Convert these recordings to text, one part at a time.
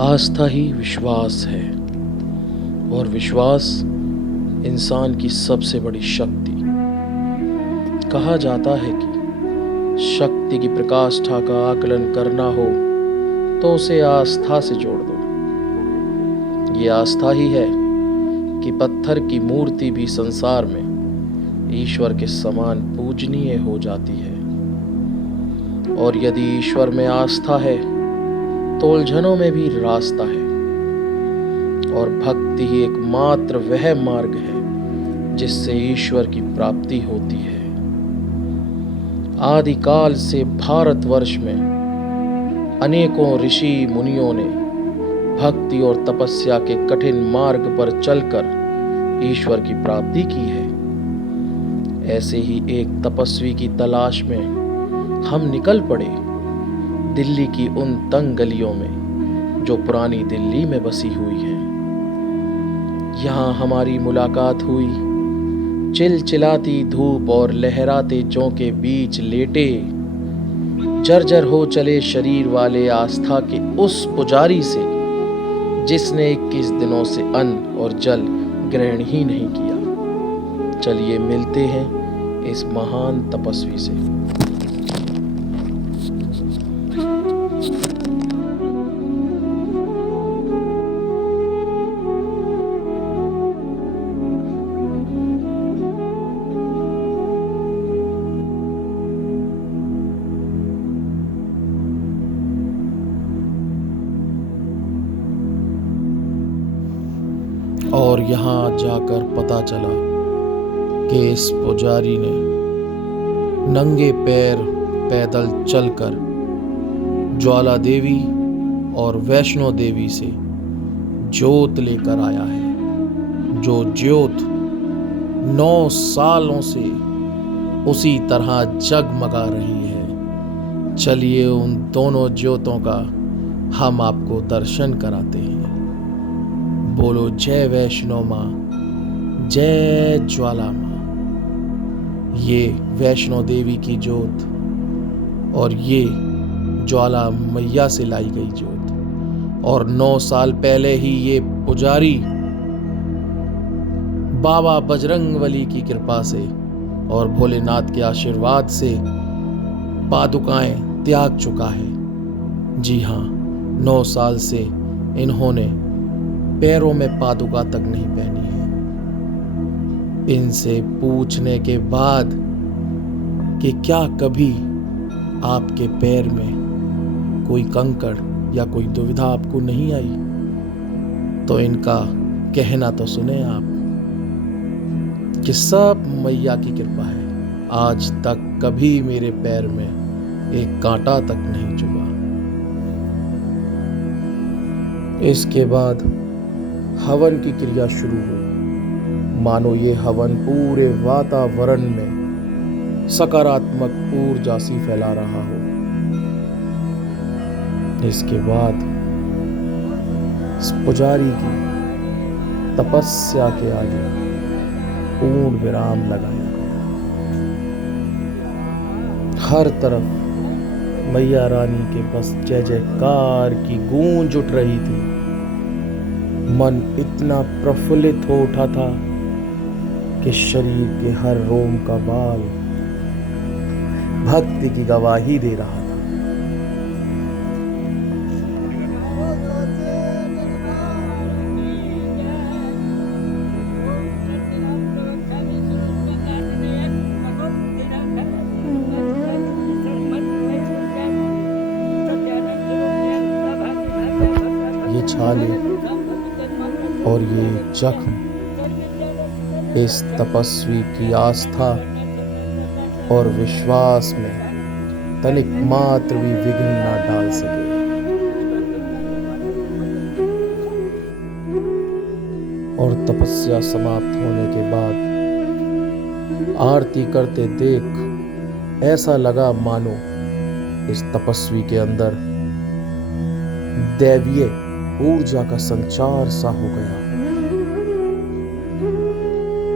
आस्था ही विश्वास है और विश्वास इंसान की सबसे बड़ी शक्ति। कहा जाता है कि शक्ति की पराकाष्ठा का आकलन करना हो तो उसे आस्था से जोड़ दो। ये आस्था ही है कि पत्थर की मूर्ति भी संसार में ईश्वर के समान पूजनीय हो जाती है। और यदि ईश्वर में आस्था है तो उलझनों में भी रास्ता है। और भक्ति ही एकमात्र वह मार्ग है जिससे ईश्वर की प्राप्ति होती है। आदिकाल से भारतवर्ष में अनेकों ऋषि मुनियों ने भक्ति और तपस्या के कठिन मार्ग पर चलकर ईश्वर की प्राप्ति की है। ऐसे ही एक तपस्वी की तलाश में हम निकल पड़े दिल्ली की उन तंग गलियों में जो पुरानी दिल्ली में बसी हुई है। यहाँ हमारी मुलाकात हुई चिलचिलाती धूप और लहराते जौ के बीच लेटे जर्जर हो चले शरीर वाले आस्था के उस पुजारी से जिसने 21 दिनों से अन्न और जल ग्रहण ही नहीं किया। चलिए मिलते हैं इस महान तपस्वी से। और यहाँ जाकर पता चला कि इस पुजारी ने नंगे पैर पैदल चलकर ज्वाला देवी और वैष्णो देवी से जोत लेकर आया है। जो ज्योत 9 सालों से उसी तरह जगमगा रही है। चलिए उन दोनों ज्योतों का हम आपको दर्शन कराते हैं। बोलो जय वैष्णो माँ, जय ज्वाला माँ। ये वैष्णो देवी की जोत और ये ज्वाला मैया से लाई गई जोत। और 9 साल पहले ही ये पुजारी बाबा बजरंगबली की कृपा से और भोलेनाथ के आशीर्वाद से पादुकाएं त्याग चुका है। जी हाँ, 9 साल से इन्होंने पैरों में पादुका तक नहीं पहनी है। इनसे पूछने के बाद कि क्या कभी आपके पैर में कोई कंकड़ या कोई दुविधा आपको नहीं आई, तो इनका कहना तो सुने आप कि सब मैया की कृपा है। आज तक कभी मेरे पैर में एक कांटा तक नहीं चुभा। इसके बाद हवन की क्रिया शुरू हुई। मानो ये हवन पूरे वातावरण में सकारात्मक ऊर्जा सी फैला रहा हो। इसके बाद इस पुजारी की तपस्या के आगे पूर्ण विराम लगाया। हर तरफ मैया रानी के बस जय जयकार की गूंज उठ रही थी। मन इतना प्रफुल्लित हो उठा था कि शरीर के हर रोम का बाल भक्ति की गवाही दे रहा था। ये छाले और ये जख्म इस तपस्वी की आस्था और विश्वास में तनिक मात्र भी विघ्न ना डाल सके। और तपस्या समाप्त होने के बाद आरती करते देख ऐसा लगा मानो इस तपस्वी के अंदर दैवीय ऊर्जा का संचार सा हो गया।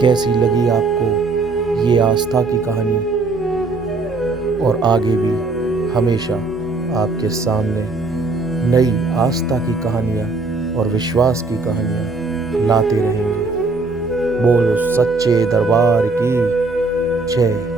कैसी लगी आपको ये आस्था की कहानी? और आगे भी हमेशा आपके सामने नई आस्था की कहानियाँ और विश्वास की कहानियाँ लाते रहेंगे। बोलो सच्चे दरबार की जय।